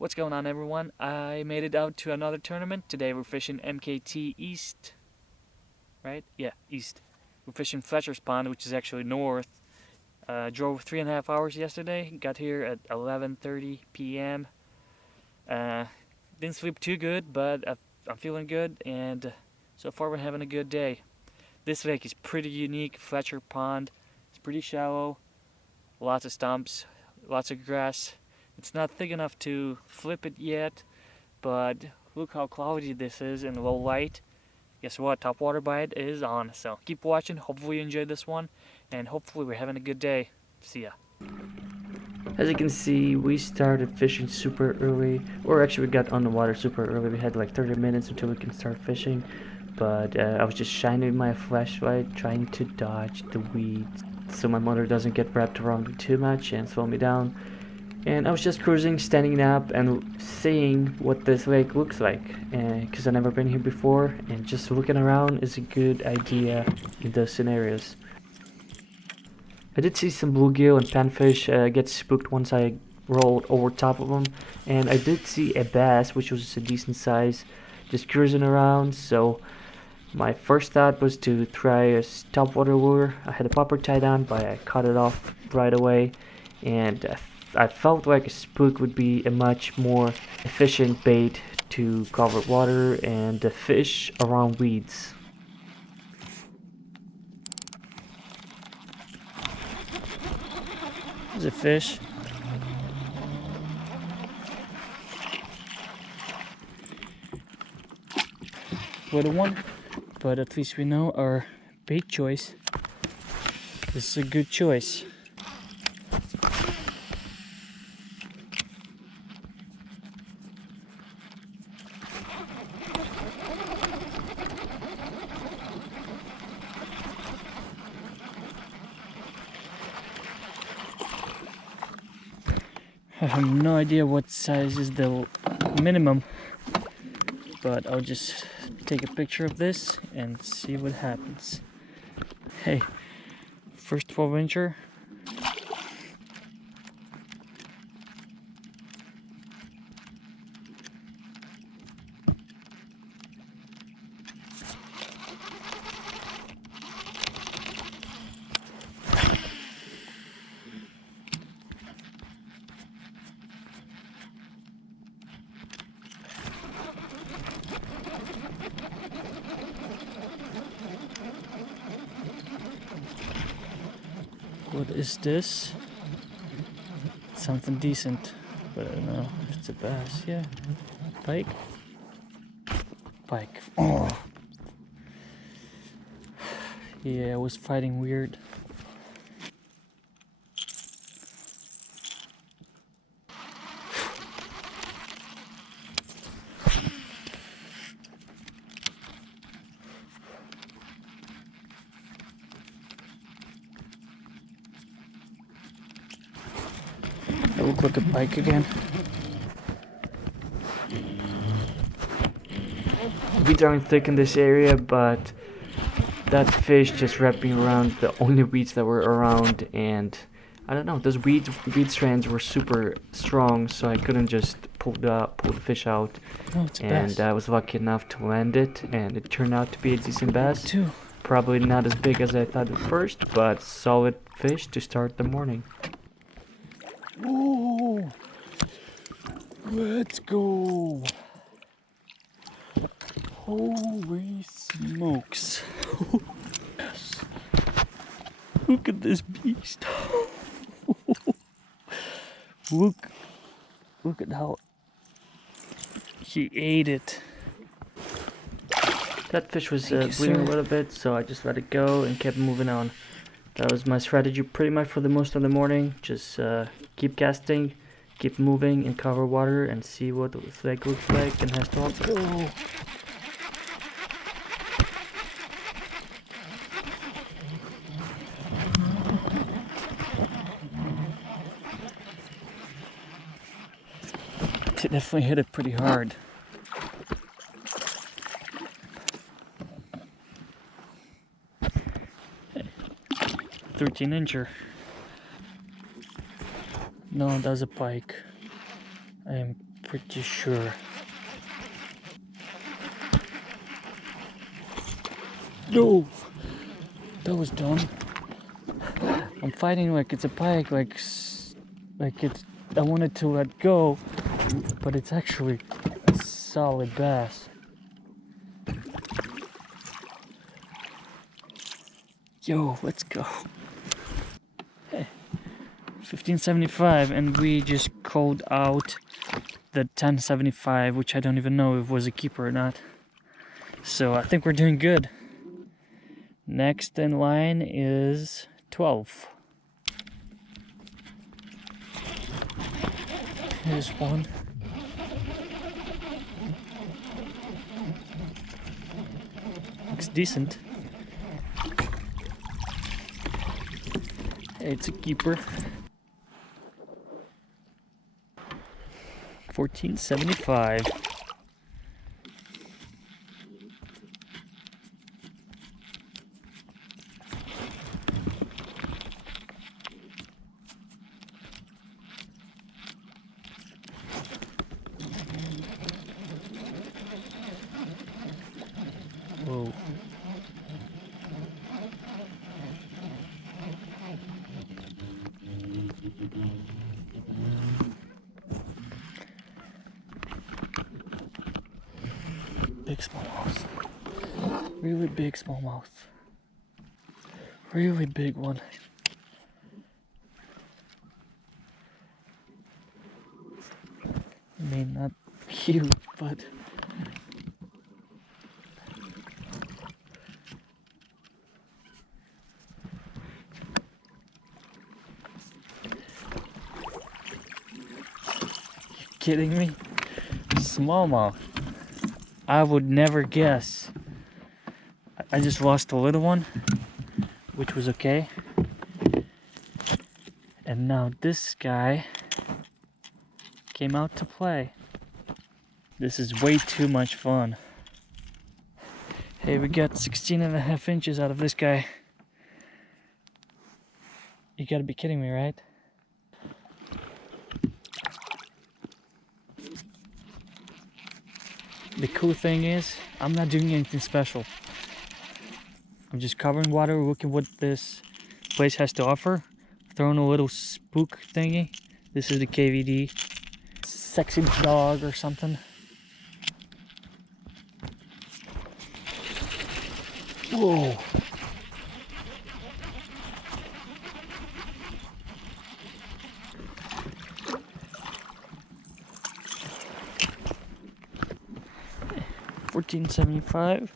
What's going on, everyone? I made it out to another tournament. Today we're fishing MKT East, right? Yeah, East. We're fishing Fletcher's Pond, which is actually north. Drove 3.5 hours yesterday. Got here at 11:30 p.m. Didn't sleep too good, but I'm feeling good, and so far we're having a good day. This lake is pretty unique. Fletcher Pond. It's pretty shallow. Lots of stumps, lots of grass. It's not thick enough to flip it yet, but look how cloudy this is in low light. Guess what? Top water bite is on. So keep watching. Hopefully you enjoyed this one, and hopefully we're having a good day. See ya. As you can see, we started fishing super early, or actually we got on the water super early. We had like 30 minutes until we can start fishing, but I was just shining my flashlight trying to dodge the weeds so my motor doesn't get wrapped around me too much and slow me down. And I was just cruising, standing up and seeing what this lake looks like, because I've never been here before, and just looking around is a good idea in those scenarios. I did see some bluegill and panfish get spooked once I rolled over top of them, and I did see a bass, which was a decent size, just cruising around. So my first thought was to try a topwater lure. I had a popper tied on, but I cut it off right away, and I felt like a spook would be a much more efficient bait to cover water and fish around weeds. There's a fish. Little one, but at least we know our bait choice. This is a good choice. I have no idea what size is the minimum, but I'll just take a picture of this and see what happens. Hey, first 12-incher. What is this? Something decent, but I don't know if it's a bass. Yeah, pike. Pike. Oh. Yeah, I was fighting weird. That looked like a pike again. Weeds aren't thick in this area, but that fish just wrapped me around the only weeds that were around, and I don't know, those weed strands were super strong, so I couldn't just pull the fish out. Oh, it's a And bass. I was lucky enough to land it, and it turned out to be a decent bass. Two. Probably not as big as I thought at first, but solid fish to start the morning. Oh, let's go. Holy smokes. Yes. Look at this beast. Look at how he ate it. That fish was Thank you, bleeding a sir. little bit, so I just let it go and kept moving on. That was my strategy pretty much for the most of the morning. Just keep casting, keep moving, and cover water and see what the lake looks like and has to offer. Go. It definitely hit it pretty hard. Hey, 13-incher. No, that was a pike. I am Pretty sure. No! That was dumb. I'm fighting like it's a pike, like it's. I wanted to let go, but it's actually a solid bass. Yo, let's go. Hey, 1575, and we just called out the 1075, which I don't even know if it was a keeper or not. So I think we're doing good. Next in line is 12. Here's one. Looks decent. It's a keeper. 1475. Whoa. Big smallmouth. Really big smallmouth. Really big one. I mean, not huge, but kidding me? Smallmouth. I would never guess. I just lost a little one, which was okay. And now this guy came out to play. This is way too much fun. Hey, we got 16.5 inches out of this guy. You gotta be kidding me, right? The cool thing is, I'm not doing anything special. I'm just covering water, looking what this place has to offer. Throwing a little spook thingy. This is the KVD. Sexy dog or something. Whoa. $14.75.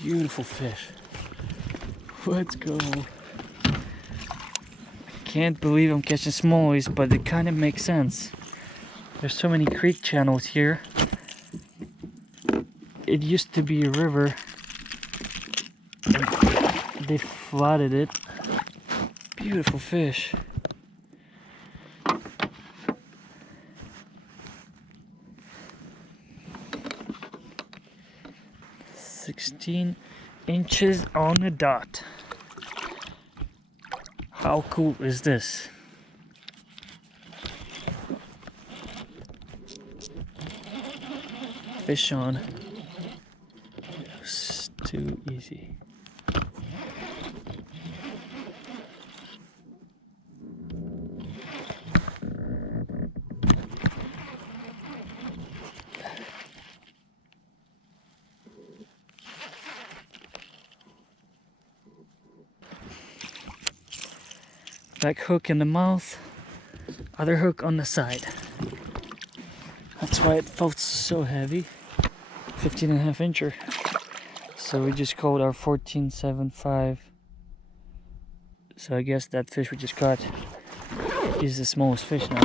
Beautiful fish. Let's go. Can't believe I'm catching smallies, but it kind of makes sense. There's so many creek channels here. It used to be a river. And they flooded it. Beautiful fish. "16 inches on the dot." How cool is this? Fish on. It's too easy. Back hook in the mouth, other hook on the side. That's why it felt so heavy. 15.5 incher. So we just called our 14.75. So I guess that fish we just caught is the smallest fish now.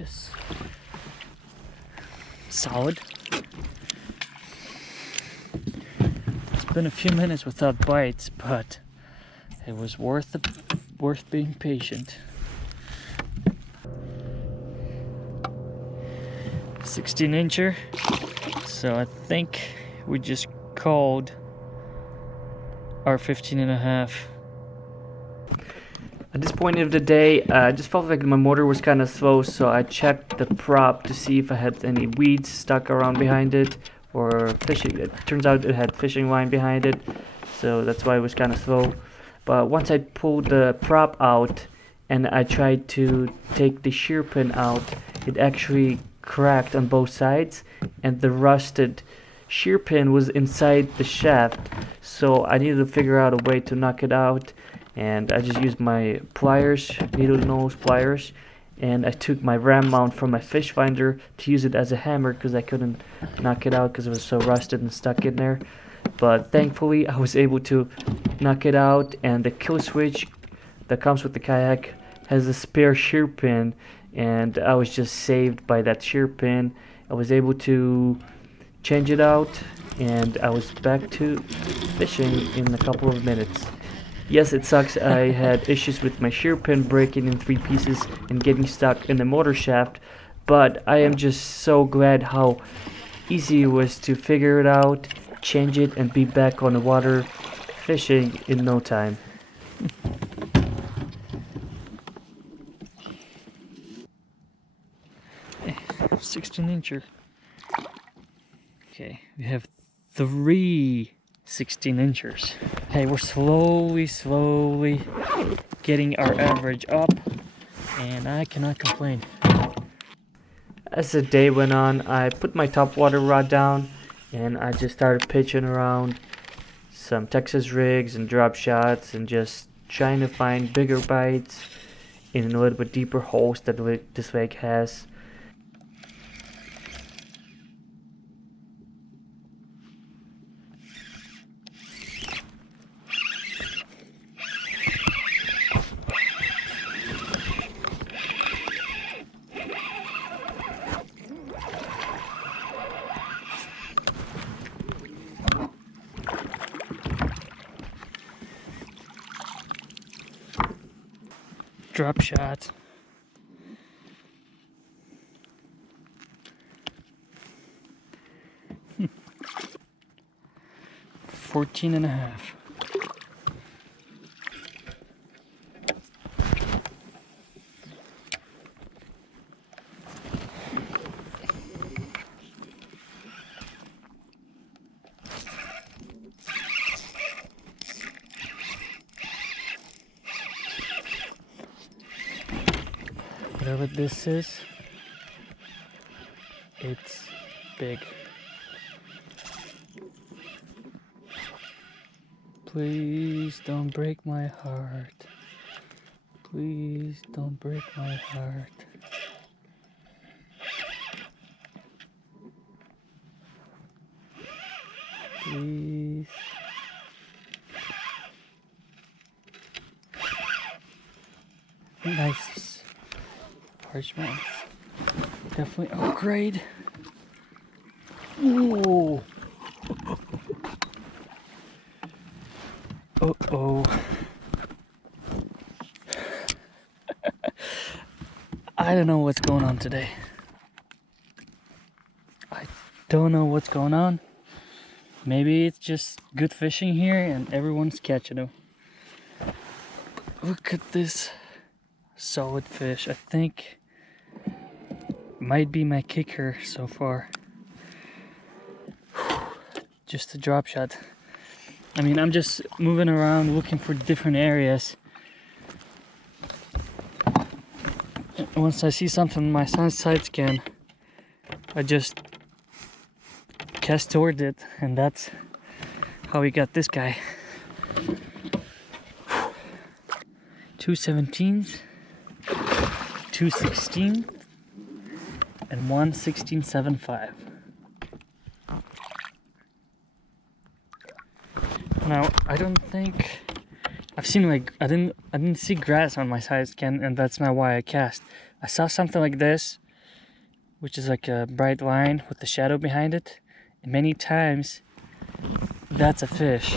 this. Solid. It's been a few minutes without bites, but it was worth being patient. 16-incher. So I think we just called our 15.5. At this point of the day, I just felt like my motor was kind of slow, so I checked the prop to see if I had any weeds stuck around behind it or fishing. It turns out it had fishing line behind it, so that's why it was kind of slow. But once I pulled the prop out and I tried to take the shear pin out, it actually cracked on both sides, and the rusted shear pin was inside the shaft, so I needed to figure out a way to knock it out. And I just used my pliers, needle nose pliers, and I took my ram mount from my fish finder to use it as a hammer because I couldn't knock it out because it was so rusted and stuck in there. But thankfully I was able to knock it out, and the kill switch that comes with the Kayak has a spare shear pin, and I was just saved by that shear pin. I was able to change it out, and I was back to fishing in a couple of minutes. Yes, it sucks. I had issues with my shear pin breaking in 3 pieces and getting stuck in the motor shaft, but I am just so glad how easy it was to figure it out, change it, and be back on the water fishing in no time. Hey, 16-incher. Okay, we have 3 16-inchers. Hey, we're slowly getting our average up, and I cannot complain. As the day went on, I put my top water rod down, and I just started pitching around some Texas rigs and drop shots, and just trying to find bigger bites in a little bit deeper holes that this lake has. Drop shot. Hmm. 14.5. Whatever this is, it's big. Please don't break my heart. Please don't break my heart. Please. Nice. Parchment. Definitely upgrade. Ooh. Uh-oh. I don't know what's going on today. I don't know what's going on. Maybe it's just good fishing here and everyone's catching them. Look at this solid fish. I think might be my kicker so far. Just a drop shot. I mean, I'm just moving around looking for different areas. Once I see something on my side scan, I just cast toward it, and that's how we got this guy. 2 17s, 2 16, and 1 16.75. Now, I don't think I've seen, like, I didn't see grass on my side scan, and that's not why I cast. I saw something like this, which is like a bright line with the shadow behind it. And many times, that's a fish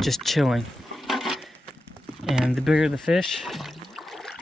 just chilling. And the bigger the fish,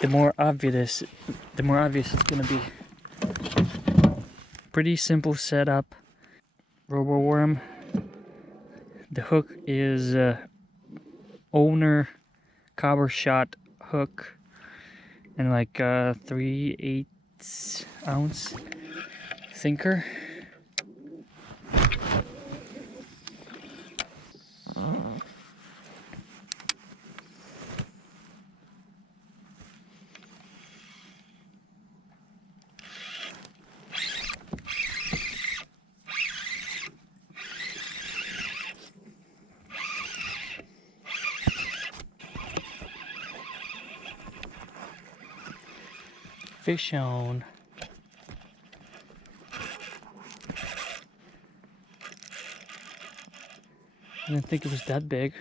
the more obvious it's gonna be. Pretty simple setup. Robo worm. The hook is owner cobber shot hook, and like 3/8 ounce sinker. Fish on. I didn't think it was that big.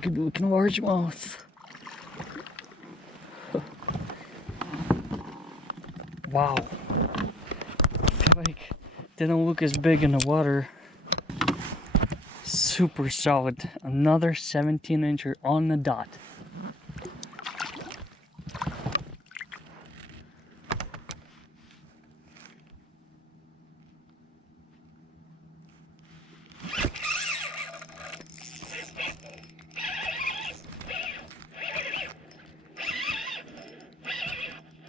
Good looking largemouth. Wow. I feel like they don't look as big in the water. Super solid. Another 17-incher on the dot.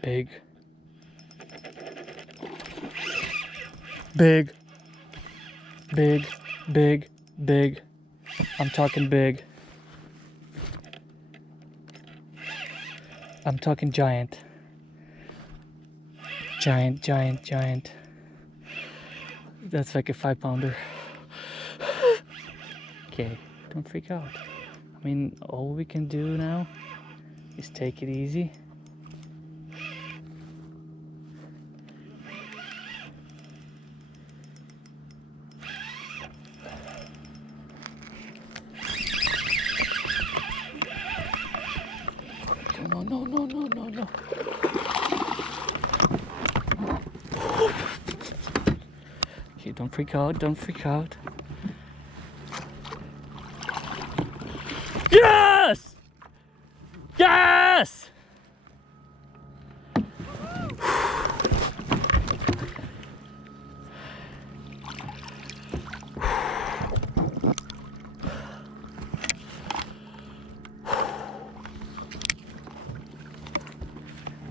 Big. Big. Big. Big. Big. I'm talking big. I'm talking giant. Giant, giant, giant. That's like a 5-pounder. Okay, don't freak out. I mean, all we can do now is take it easy. No, no, no, no, no, no. Okay, don't freak out, don't freak out. Yes! Yes!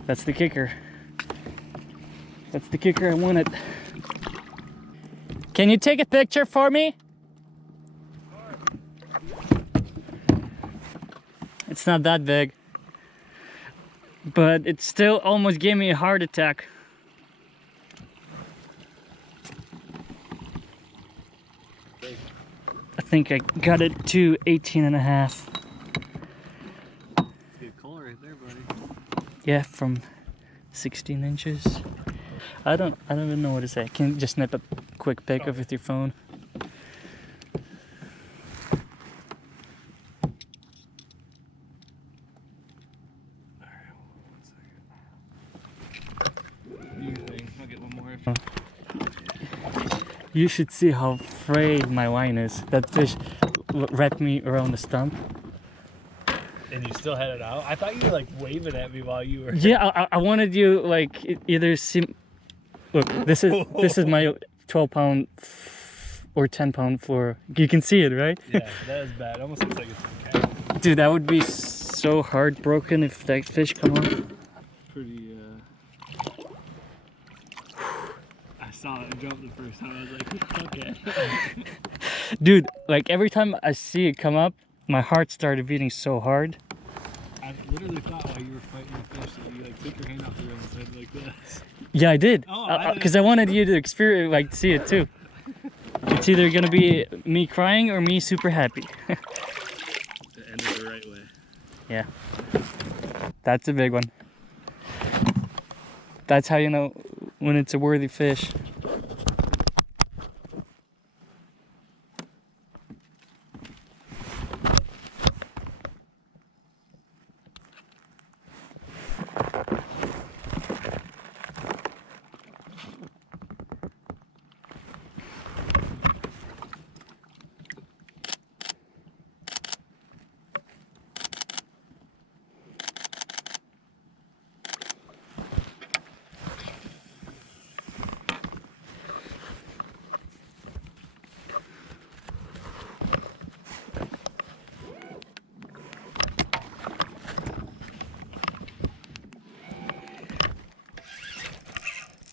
That's the kicker. That's the kicker I wanted. Can you take a picture for me? It's not that big, but it still almost gave me a heart attack. I think I got it to 18.5. Good call right there, buddy. Yeah, from 16 inches. I don't even know what to say. Can you just snap a quick pic of with your phone? I'll get one more. You should see how frayed my line is. That fish wrapped me around the stump. And you still had it out? I thought you were like waving at me while you were. Yeah, I wanted you like either see. Look, this is my 12-pound or 10-pound fluoro. You can see it, right? Yeah, that is bad. It almost looks like it's a cat. Dude, that would be so heartbroken if that fish come off. Pretty. I saw it jump the first time. I was like, okay. Dude, like every time I see it come up, my heart started beating so hard. I literally thought while you were fighting the fish that you like took your hand off the reel and said like this. Yeah, I did. Oh, Because I wanted you to experience, like, see it too. It's either gonna be me crying or me super happy. It ended the right way. Yeah, that's a big one. That's how you know when it's a worthy fish.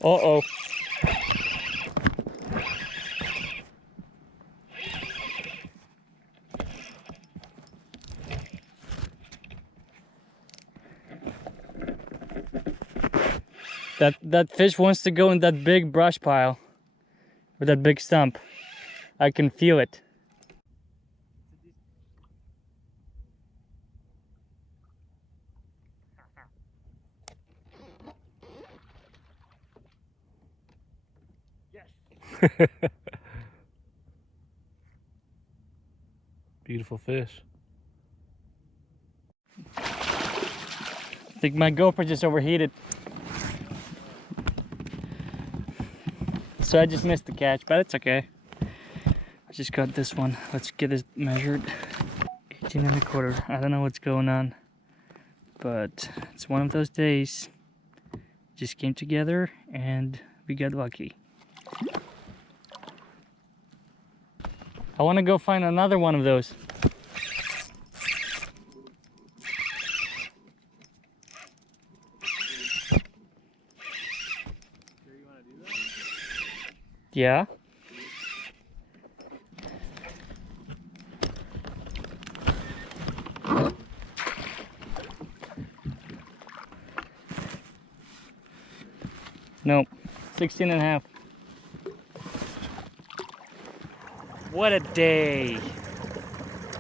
Uh-oh. That fish wants to go in that big brush pile with that big stump. I can feel it. Yes. Beautiful fish. I think my GoPro just overheated. So I just missed the catch, but it's okay. I just got this one. Let's get it measured. 18 and a quarter. I don't know what's going on, but it's one of those days. Just came together and we got lucky. I want to go find another one of those. Yeah. Nope. 16 and a half. What a day.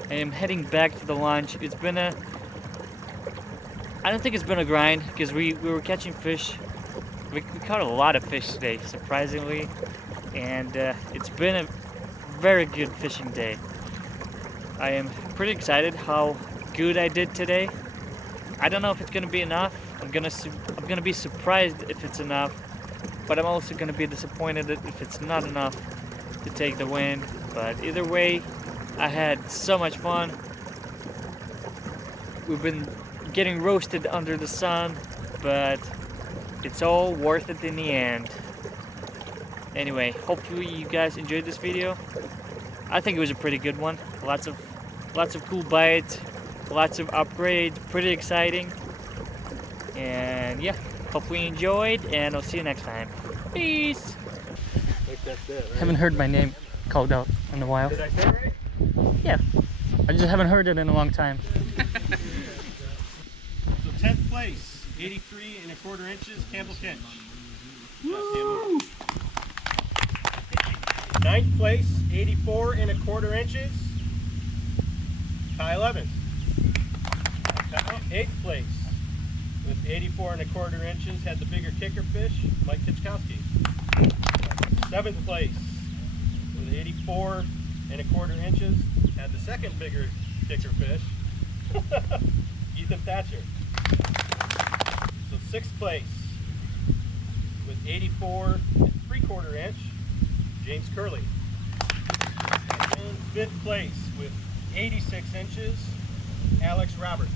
I am heading back to the launch. It's been I don't think it's been a grind because we were catching fish. We caught a lot of fish today, surprisingly. And it's been a very good fishing day. I am pretty excited how good I did today. I don't know if it's gonna be enough. I'm gonna be surprised if it's enough, but I'm also gonna be disappointed if it's not enough to take the win. But either way, I had so much fun. We've been getting roasted under the sun, but it's all worth it in the end. Anyway, hopefully you guys enjoyed this video. I think it was a pretty good one. Lots of cool bites, lots of upgrades, pretty exciting. And yeah, hopefully you enjoyed, and I'll see you next time. Peace. That's it, right? Haven't heard my name called out in a while. Did I say it right? Yeah, I just haven't heard it in a long time. So 10th place, 83 and a quarter inches, Campbell Kinch. Woo! 9th place, 84 and a quarter inches, Kyle Evans. 8th place, with 84 and a quarter inches, had the bigger kicker fish, Mike Kitchkowski. 7th place, with 84 and a quarter inches, had the second bigger kicker fish, Ethan Thatcher. So 6th place, with 84 and 3/4 inch, James Curley. And 5th place with 86 inches, Alex Roberts.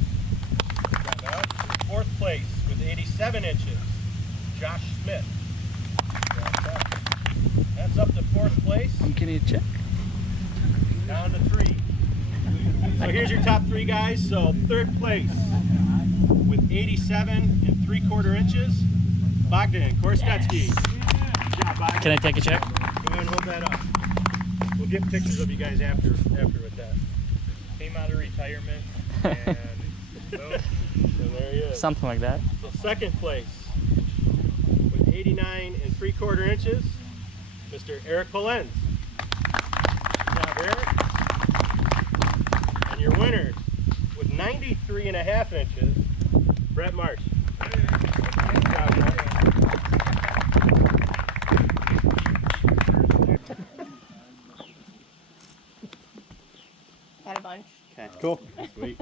4th place with 87 inches, Josh Smith. That's up to 4th place. Can you check? Down to 3. So here's your top 3 guys. So 3rd place with 87 and 3/4 inches, Bogdan Korstetsky. Good job, Bogdan. Can I take a check? Go ahead and hold that up. We'll get pictures of you guys after with that. Came out of retirement and boom. So there he is. Something like that. So 2nd place with 89 and 3/4 inches, Mr. Eric Polenz. Good job, Eric. And your winner with 93 and a half inches, Brett Marsh. Good job, Brett. Got a bunch. Cool. Sweet.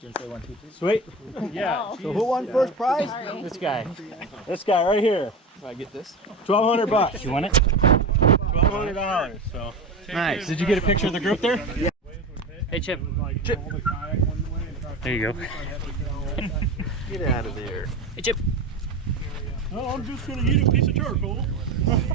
Didn't say 1, 2, 3. Sweet. Yeah. Oh. So who won first prize? Sorry. This guy. This guy right here. Do I get this? $1,200. You want it? $1,200. So. Nice. Did you get a picture of the group there? Hey, Chip. There you go. Get out of there. Hey, Chip. No, I'm just gonna eat a piece of charcoal.